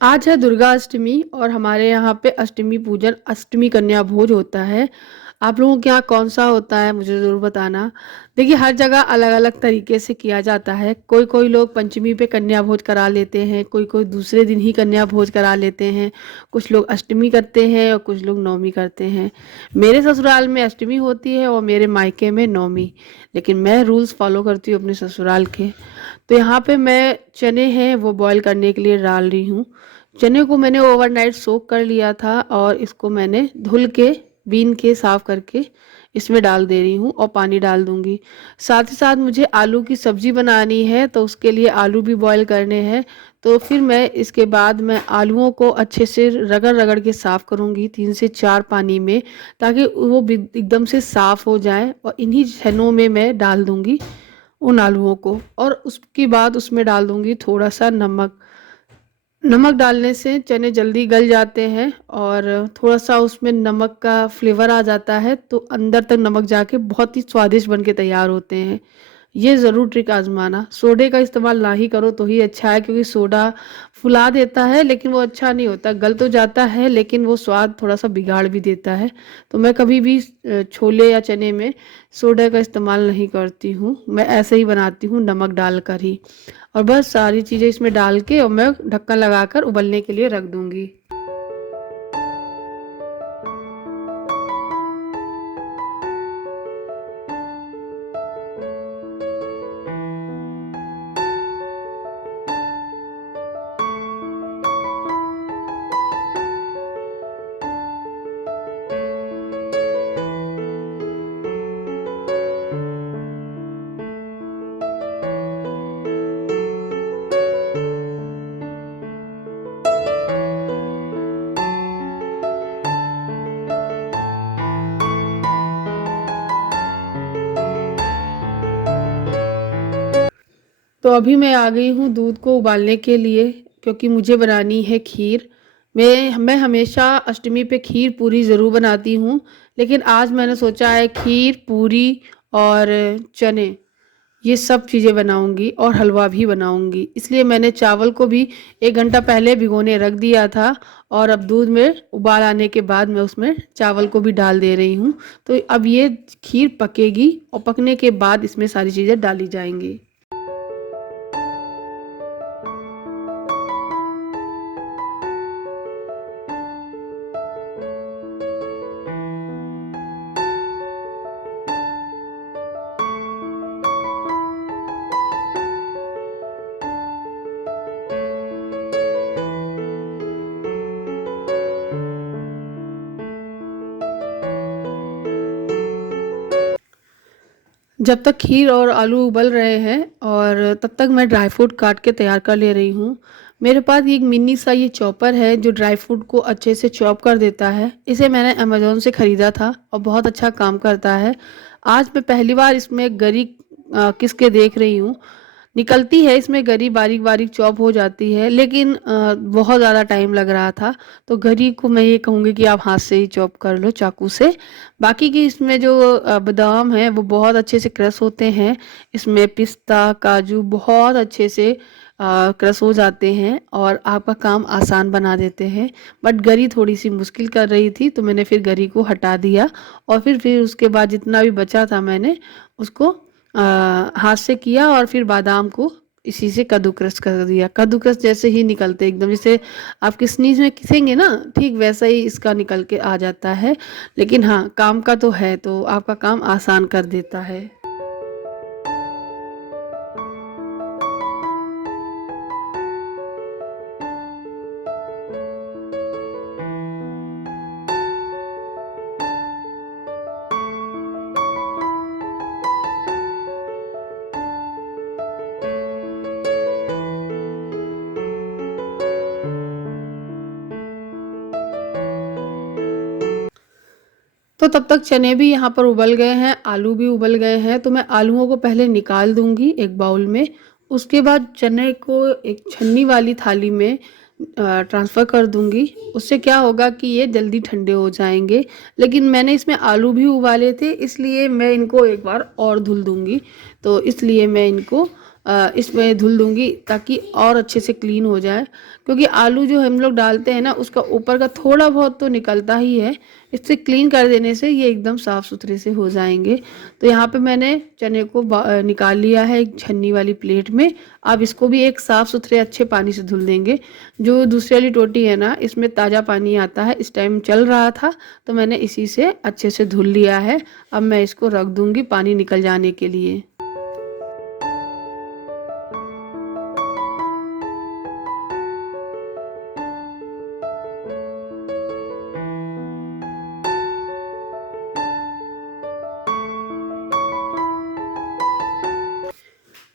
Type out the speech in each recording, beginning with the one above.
आज है दुर्गा अष्टमी और हमारे यहाँ पे अष्टमी पूजन अष्टमी कन्या भोज होता है। आप लोगों के यहाँ कौन सा होता है मुझे ज़रूर बताना। देखिए हर जगह अलग अलग तरीके से किया जाता है। कोई कोई लोग पंचमी पे कन्या भोज करा लेते हैं, कोई कोई दूसरे दिन ही कन्या भोज करा लेते हैं, कुछ लोग अष्टमी करते हैं और कुछ लोग नवमी करते हैं। मेरे ससुराल में अष्टमी होती है और मेरे मायके में नवमी। लेकिन मैं रूल्स फॉलो करती हूँ अपने ससुराल के। तो यहाँ पे मैं चने हैं वो बॉईल करने के लिए डाल रही हूँ। चने को मैंने ओवरनाइट सोक कर लिया था और इसको मैंने धुल के बीन के साफ करके इसमें डाल दे रही हूँ और पानी डाल दूंगी। साथ ही साथ मुझे आलू की सब्जी बनानी है तो उसके लिए आलू भी बॉईल करने हैं। तो फिर मैं इसके बाद मैं आलूओं को अच्छे से रगड़ रगड़ के साफ करूँगी 3 से 4 पानी में, ताकि वो एकदम से साफ हो जाए और इन्हीं चनों में मैं डाल दूंगी उन आलूओं को। और उसके बाद उसमें डाल दूंगी थोड़ा सा नमक। नमक डालने से चने जल्दी गल जाते हैं और थोड़ा सा उसमें नमक का फ्लेवर आ जाता है तो अंदर तक नमक जाके बहुत ही स्वादिष्ट बन के तैयार होते हैं। ये ज़रूर ट्रिक आजमाना। सोडे का इस्तेमाल ना ही करो तो ही अच्छा है, क्योंकि सोडा फुला देता है लेकिन वो अच्छा नहीं होता, गल तो जाता है लेकिन वो स्वाद थोड़ा सा बिगाड़ भी देता है। तो मैं कभी भी छोले या चने में सोडा का इस्तेमाल नहीं करती हूँ, मैं ऐसे ही बनाती हूँ नमक डालकर ही। और बस सारी चीज़ें इसमें डाल के और मैं ढक्कन लगाकर उबलने के लिए रख दूंगी। तो अभी मैं आ गई हूँ दूध को उबालने के लिए, क्योंकि मुझे बनानी है खीर। मैं हमेशा अष्टमी पे खीर पूरी ज़रूर बनाती हूँ, लेकिन आज मैंने सोचा है खीर पूरी और चने ये सब चीज़ें बनाऊंगी और हलवा भी बनाऊंगी। इसलिए मैंने चावल को भी 1 घंटा पहले भिगोने रख दिया था और अब दूध में उबाल आने के बाद मैं उसमें चावल को भी डाल दे रही हूँ। तो अब ये खीर पकेगी और पकने के बाद इसमें सारी चीज़ें डाली जाएंगी। जब तक खीर और आलू उबल रहे हैं और तब तक मैं ड्राई फ्रूट काट के तैयार कर ले रही हूँ। मेरे पास एक मिनी सा ये चॉपर है जो ड्राई फ्रूट को अच्छे से चॉप कर देता है। इसे मैंने अमेज़ोन से ख़रीदा था और बहुत अच्छा काम करता है। आज मैं पहली बार इसमें गरी किस के देख रही हूँ। निकलती है इसमें गरी, बारीक बारीक चॉप हो जाती है, लेकिन बहुत ज़्यादा टाइम लग रहा था। तो गरी को मैं ये कहूँगी कि आप हाथ से ही चॉप कर लो चाकू से। बाकी की इसमें जो बादाम है वो बहुत अच्छे से क्रश होते हैं। इसमें पिस्ता काजू बहुत अच्छे से क्रश हो जाते हैं और आपका काम आसान बना देते हैं। बट गरी थोड़ी सी मुश्किल कर रही थी तो मैंने फिर गरी को हटा दिया और फिर उसके बाद जितना भी बचा था मैंने उसको हाथ से किया और फिर बादाम को इसी से कद्दूकस कर दिया। कद्दूकस जैसे ही निकलते एकदम जैसे आप किसनीज में घिसेंगे ना, ठीक वैसा ही इसका निकल के आ जाता है। लेकिन हाँ, काम का तो है तो आपका काम आसान कर देता है। तो तब तक चने भी यहाँ पर उबल गए हैं, आलू भी उबल गए हैं, तो मैं आलूओं को पहले निकाल दूंगी एक बाउल में। उसके बाद चने को एक छन्नी वाली थाली में ट्रांसफ़र कर दूंगी। उससे क्या होगा कि ये जल्दी ठंडे हो जाएंगे। लेकिन मैंने इसमें आलू भी उबाले थे इसलिए मैं इनको एक बार और धुल दूंगी। तो इसलिए मैं इनको इसमें धुल दूँगी ताकि और अच्छे से क्लीन हो जाए। क्योंकि आलू जो हम लोग डालते हैं ना, उसका ऊपर का थोड़ा बहुत तो निकलता ही है। इससे क्लीन कर देने से ये एकदम साफ़-सुथरे से हो जाएँगे। तो यहाँ पे मैंने चने को निकाल लिया है एक छन्नी वाली प्लेट में। अब इसको भी एक साफ़-सुथरे अच्छे पानी से धुल देंगे। जो दूसरी वाली टोटी है ना, इसमें ताज़ा पानी आता है, इस टाइम चल रहा था, तो मैंने इसी से अच्छे से धुल लिया है। अब मैं इसको रख दूँगी पानी निकल जाने के लिए।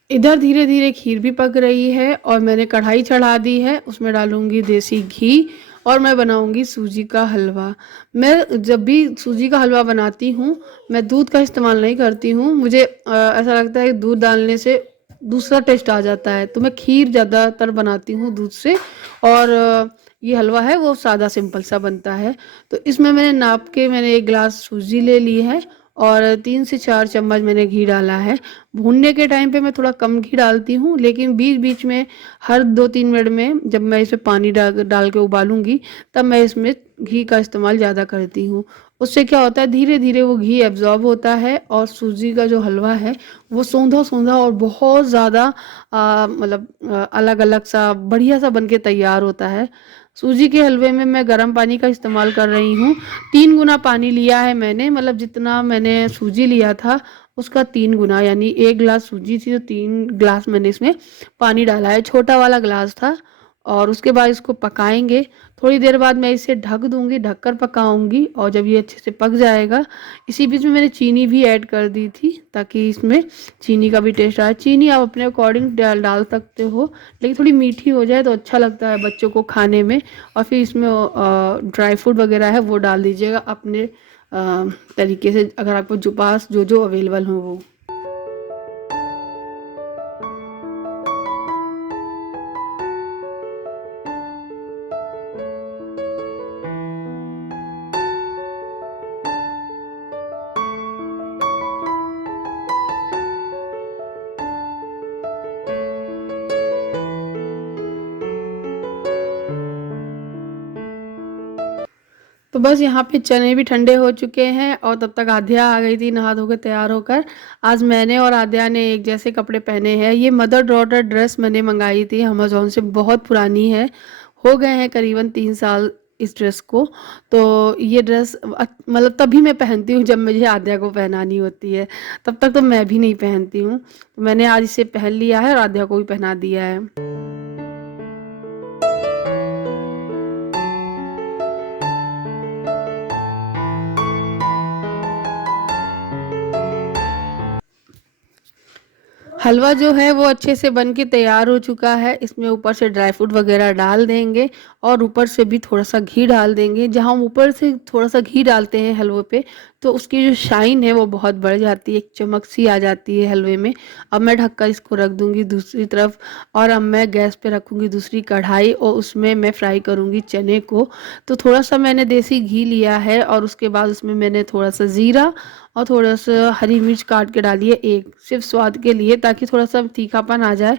इधर धीरे-धीरे खीर भी पक रही है और मैंने कढ़ाई चढ़ा दी है, उसमें डालूँगी देसी घी और मैं बनाऊँगी सूजी का हलवा। मैं जब भी सूजी का हलवा बनाती हूँ, मैं दूध का इस्तेमाल नहीं करती हूँ। मुझे ऐसा लगता है कि दूध डालने से दूसरा टेस्ट आ जाता है, तो मैं खीर ज़्यादातर बनाती हूँ दूध से। और ये हलवा है वो सादा सिंपल सा बनता है। तो इसमें मैंने 1 ग्लास सूजी ले ली है और 3 से 4 चम्मच मैंने घी डाला है। भूनने के टाइम पे मैं थोड़ा कम घी डालती हूँ, लेकिन बीच-बीच में हर 2-3 मिनट में जब मैं इसमें पानी डाल डाल के उबालूँगी, तब मैं इसमें घी का इस्तेमाल ज़्यादा करती हूँ। उससे क्या होता है, धीरे-धीरे वो घी एब्ज़ॉर्ब होता है और सूजी का जो हलवा है, वो सोंधा-सोंधा और बहुत ज़्यादा मतलब अलग-अलग सा बढ़िया सा बन के तैयार होता है। सूजी के हलवे में मैं गर्म पानी का इस्तेमाल कर रही हूँ। 3 गुना पानी लिया है मैंने, मतलब जितना मैंने सूजी लिया था उसका 3 गुना, यानी 1 ग्लास सूजी थी तो 3 ग्लास मैंने इसमें पानी डाला है, छोटा वाला ग्लास था। और उसके बाद इसको पकाएँगे। थोड़ी देर बाद मैं इसे ढक दूँगी, ढककर पकाऊँगी और जब ये अच्छे से पक जाएगा, इसी बीच में मैंने चीनी भी ऐड कर दी थी ताकि इसमें चीनी का भी टेस्ट आए। चीनी आप अपने अकॉर्डिंग डाल सकते हो, लेकिन थोड़ी मीठी हो जाए तो अच्छा लगता है बच्चों को खाने में। और फिर इसमें ड्राई फ्रूट वगैरह है वो डाल दीजिएगा अपने तरीके से, अगर आपको जो पास जो अवेलेबल हो वो। तो बस यहाँ पे चने भी ठंडे हो चुके हैं और तब तक आध्या आ गई थी नहा धो के तैयार होकर। आज मैंने और आध्या ने एक जैसे कपड़े पहने हैं। ये मदर डॉटर ड्रेस मैंने मंगाई थी अमेज़न से, बहुत पुरानी है। हो गए हैं करीबन 3 साल इस ड्रेस को। तो ये ड्रेस मतलब तभी मैं पहनती हूँ जब मुझे आध्या को पहनानी होती है। तब तक तो मैं भी नहीं पहनती हूँ। तो मैंने आज इसे पहन लिया है और आध्या को भी पहना दिया है। हलवा जो है वो अच्छे से बन के तैयार हो चुका है। इसमें ऊपर से ड्राई फ्रूट वगैरह डाल देंगे और ऊपर से भी थोड़ा-सा घी डाल देंगे। जहाँ हम ऊपर से थोड़ा-सा घी डालते हैं हलवे पे, तो उसकी जो शाइन है वो बहुत बढ़ जाती है, एक चमक-सी आ जाती है हलवे में। अब मैं ढककर इसको रख दूँगी दूसरी तरफ और अब मैं गैस पे रखूँगी दूसरी कढ़ाई और उसमें मैं फ्राई करूँगी चने को। तो थोड़ा-सा मैंने देसी घी लिया है और उसके बाद उसमें मैंने थोड़ा-सा जीरा और थोड़ा-सा हरी मिर्च काट के डाली है एक, सिर्फ़ स्वाद के लिए, ताकि थोड़ा-सा तीखापन आ जाए,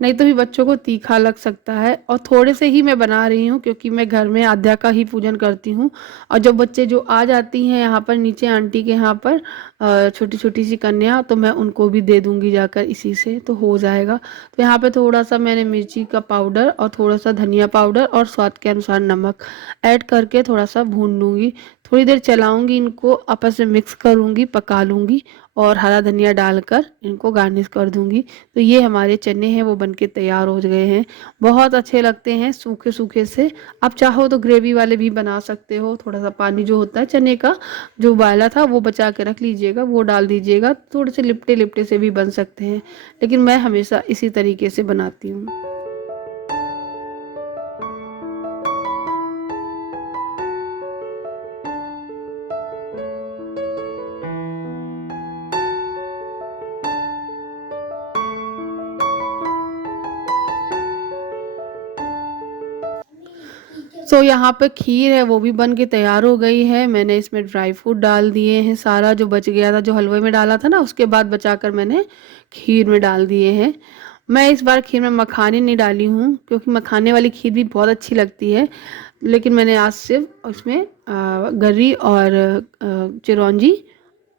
नहीं तो भी बच्चों को तीखा लग सकता है। और थोड़े से ही मैं बना रही हूँ क्योंकि मैं घर में आध्या का ही पूजन करती हूँ। और जब बच्चे जो आ जाती हैं यहाँ पर नीचे आंटी के यहाँ पर छोटी-छोटी सी कन्या, तो मैं उनको भी दे दूँगी जाकर इसी से, तो हो जाएगा। तो यहाँ पे थोड़ा-सा मैंने मिर्ची का पाउडर और थोड़ा-सा धनिया पाउडर और स्वाद के अनुसार नमक ऐड करके थोड़ा-सा भून लूँगी। थोड़ी देर चलाऊँगी, इनको आपस में मिक्स करूँगी, पका लूँगी और हरा धनिया डालकर इनको गार्निश कर दूँगी। तो ये हमारे चने हैं वो बनके तैयार हो गए हैं। बहुत अच्छे लगते हैं सूखे-सूखे से। आप चाहो तो ग्रेवी वाले भी बना सकते हो। थोड़ा-सा पानी जो होता है चने का जो उबाला था वो बचा के रख लीजिएगा, वो डाल दीजिएगा। थोड़े से लिपटे-लिपटे से भी बन सकते हैं, लेकिन मैं हमेशा इसी तरीके से बनाती हूँ। सो यहाँ पे खीर है वो भी बन के तैयार हो गई है। मैंने इसमें ड्राई फ्रूट डाल दिए हैं, सारा जो बच गया था जो हलवे में डाला था ना, उसके बाद बचाकर मैंने खीर में डाल दिए हैं। मैं इस बार खीर में मखाने नहीं डाली हूँ, क्योंकि मखाने वाली खीर भी बहुत अच्छी लगती है। लेकिन मैंने आज सिर्फ उसमें गरी और चिरौंजी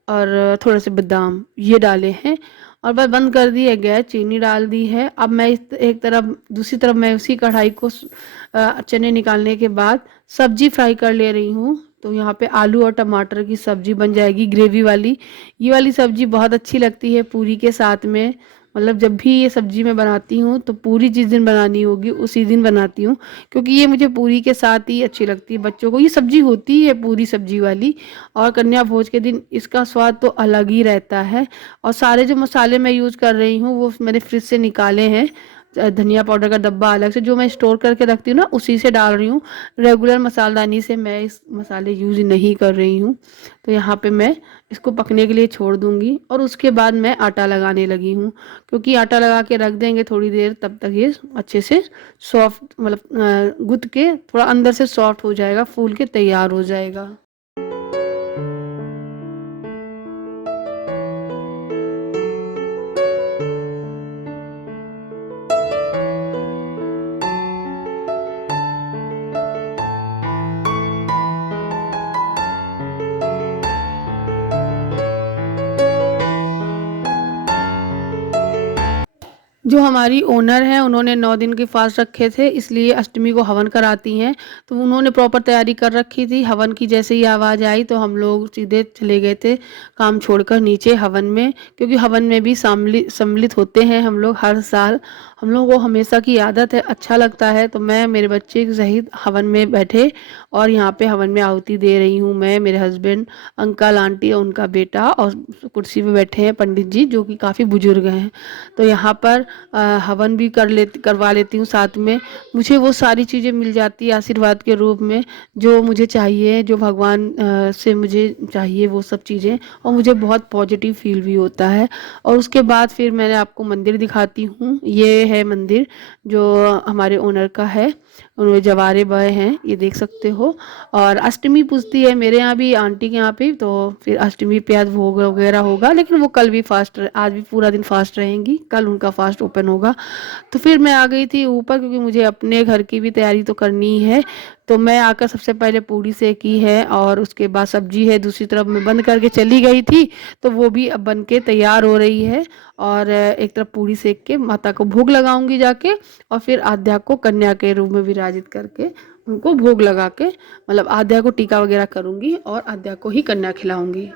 और थोड़े से बादाम ये डाले हैं, और बस बंद कर दी है गैस, चीनी डाल दी है। अब मैं इस एक तरफ, दूसरी तरफ मैं उसी कढ़ाई को चने निकालने के बाद सब्जी फ्राई कर ले रही हूँ। तो यहाँ पे आलू और टमाटर की सब्जी बन जाएगी, ग्रेवी वाली। ये वाली सब्जी बहुत अच्छी लगती है पूरी के साथ में। मतलब जब भी ये सब्जी मैं बनाती हूँ तो पूरी जिस दिन बनानी होगी उसी दिन बनाती हूँ, क्योंकि ये मुझे पूरी के साथ ही अच्छी लगती है। बच्चों को ये सब्जी होती है पूरी सब्जी वाली, और कन्या भोज के दिन इसका स्वाद तो अलग ही रहता है। और सारे जो मसाले मैं यूज़ कर रही हूँ वो मैंने फ्रिज से निकाले हैं। धनिया पाउडर का डब्बा अलग से जो मैं स्टोर करके रखती हूँ ना, उसी से डाल रही हूँ। रेगुलर मसालदानी से मैं इस मसाले यूज़ नहीं कर रही हूँ। तो यहाँ पे मैं इसको पकने के लिए छोड़ दूँगी, और उसके बाद मैं आटा लगाने लगी हूँ। क्योंकि आटा लगा के रख देंगे थोड़ी देर, तब तक ये अच्छे से सॉफ्ट, मतलब गुथ के थोड़ा अंदर से सॉफ्ट हो जाएगा, फूल के तैयार हो जाएगा। जो हमारी ओनर हैं उन्होंने 9 दिन के फास्ट रखे थे, इसलिए अष्टमी को हवन कराती हैं। तो उन्होंने प्रॉपर तैयारी कर रखी थी। हवन की जैसे ही आवाज़ आई तो हम लोग सीधे चले गए थे काम छोड़कर नीचे हवन में, क्योंकि हवन में भी सम्मिलित होते हैं हम लोग हर साल। हम लोगों को हमेशा की आदत है, अच्छा लगता है। तो मैं मेरे बच्चे के सहित हवन में बैठे, और यहाँ पे हवन में आहुति दे रही हूँ। मैं, मेरे हस्बैंड, अंकल आंटी और उनका बेटा, और कुर्सी पे बैठे हैं पंडित जी जो कि काफ़ी बुजुर्ग हैं। तो यहाँ पर हवन भी करवा लेती हूँ साथ में। मुझे वो सारी चीज़ें मिल जाती है आशीर्वाद के रूप में, जो मुझे चाहिए, जो भगवान से मुझे चाहिए वो सब चीज़ें, और मुझे बहुत पॉजिटिव फील भी होता है। और उसके बाद फिर मैंने आपको मंदिर दिखाती हूँ। ये है मंदिर जो हमारे ओनर का है, उन्होंने जवारे बहे हैं, ये देख सकते हो। और अष्टमी पूजती है मेरे यहाँ भी, आंटी के यहाँ पे। तो फिर अष्टमी पे आज भोग वगैरह होगा, लेकिन वो कल भी फास्ट, आज भी पूरा दिन फास्ट रहेंगी, कल उनका फास्ट ओपन होगा। तो फिर मैं आ गई थी ऊपर, क्योंकि मुझे अपने घर की भी तैयारी तो करनी ही है। तो मैं आकर सबसे पहले पूड़ी सेकी है, और उसके बाद सब्जी है दूसरी तरफ मैं बंद करके चली गई थी। तो वो भी अब बन के तैयार हो रही है। और एक तरफ पूड़ी सेक के माता को भोग लगाऊंगी जाके, और फिर आद्या को कन्या के रूप में विराजित करके उनको भोग लगा के, मतलब आद्या को टीका वगैरह करूंगी और आद्या को ही कन्या खिलाऊंगी।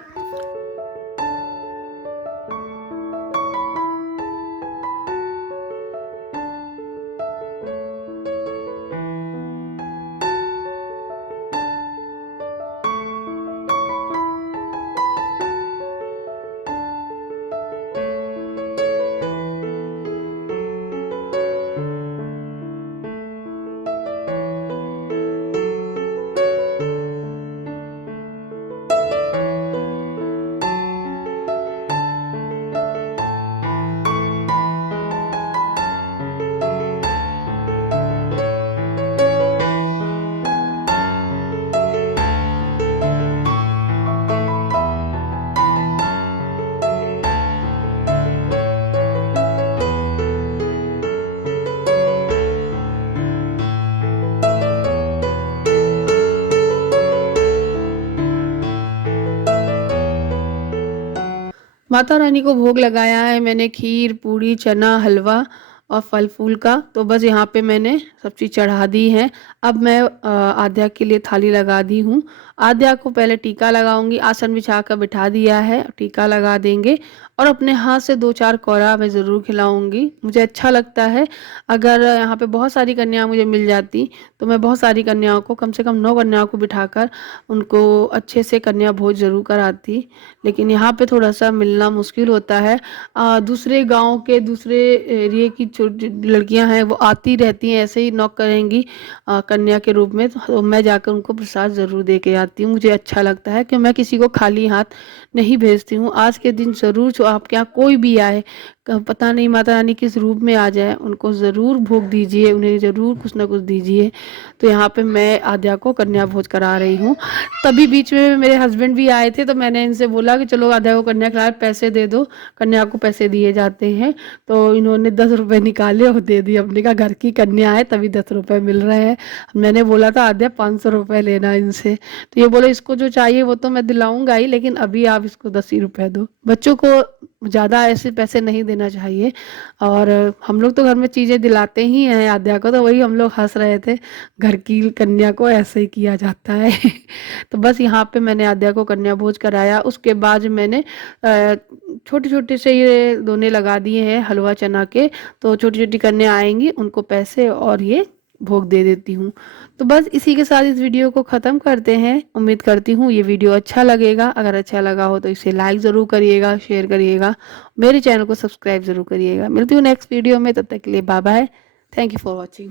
माता रानी को भोग लगाया है मैंने, खीर, पूड़ी, चना, हलवा और फल फूल का। तो बस यहाँ पे मैंने सब चीज़ चढ़ा दी है। अब मैं आद्या के लिए थाली लगा दी हूँ। आद्या को पहले टीका लगाऊंगी, आसन बिछा कर बिठा दिया है, टीका लगा देंगे। और अपने हाथ से 2-4 कौरा मैं ज़रूर खिलाऊंगी। मुझे अच्छा लगता है, अगर यहाँ पे बहुत सारी कन्याएं मुझे मिल जाती तो मैं बहुत सारी कन्याओं को, कम से कम 9 कन्याओं को बिठाकर उनको अच्छे से कन्या भोज जरूर कराती। लेकिन यहाँ पे थोड़ा सा मिलना मुश्किल होता है। दूसरे गांव के, दूसरे एरिया की छोटी लड़कियां हैं वो आती रहती हैं, ऐसे ही नॉक करेंगी कन्या के रूप में। तो मैं जाकर उनको प्रसाद ज़रूर दे के आती हूँ। मुझे अच्छा लगता है कि मैं किसी को खाली हाथ नहीं भेजती हूँ। आज के दिन ज़रूर, जो आपके यहाँ कोई भी आए, पता नहीं माता रानी किस रूप में आ जाए, उनको ज़रूर भोग दीजिए, उन्हें ज़रूर कुछ ना कुछ दीजिए। तो यहाँ पे मैं आद्या को कन्या भोज करा रही हूँ। तभी बीच में मेरे हस्बैंड भी आए थे, तो मैंने इनसे बोला कि चलो आद्या को कन्या खिला, पैसे दे दो, कन्या को पैसे दिए जाते हैं। तो इन्होंने 10 रुपये निकाले और दे दिए। अपने का घर की कन्या है तभी 10 रुपये मिल रहे हैं। मैंने बोला था आद्या 500 रुपये लेना इनसे, तो ये बोले इसको जो चाहिए वो तो मैं दिलाऊंगा ही, लेकिन अभी आप इसको 10 ही रुपये दो। बच्चों को ज़्यादा ऐसे पैसे नहीं देना चाहिए। और हम लोग तो घर में चीज़ें दिलाते ही हैं आद्या को, तो वही हम लोग हंस रहे थे, घर की कन्या को ऐसे ही किया जाता है। तो बस यहाँ पे मैंने आद्या को कन्या भोज कराया। उसके बाद मैंने छोटे छोटे से ये दोने लगा दिए हैं हलवा चना के। तो छोटी छोटी कन्या आएंगी, उनको पैसे और ये भोग दे देती हूँ। तो बस इसी के साथ इस वीडियो को ख़त्म करते हैं। उम्मीद करती हूँ ये वीडियो अच्छा लगेगा। अगर अच्छा लगा हो तो इसे लाइक ज़रूर करिएगा, शेयर करिएगा, मेरे चैनल को सब्सक्राइब ज़रूर करिएगा। मिलती हूँ नेक्स्ट वीडियो में, तब तक के लिए bye bye. Thank you for watching.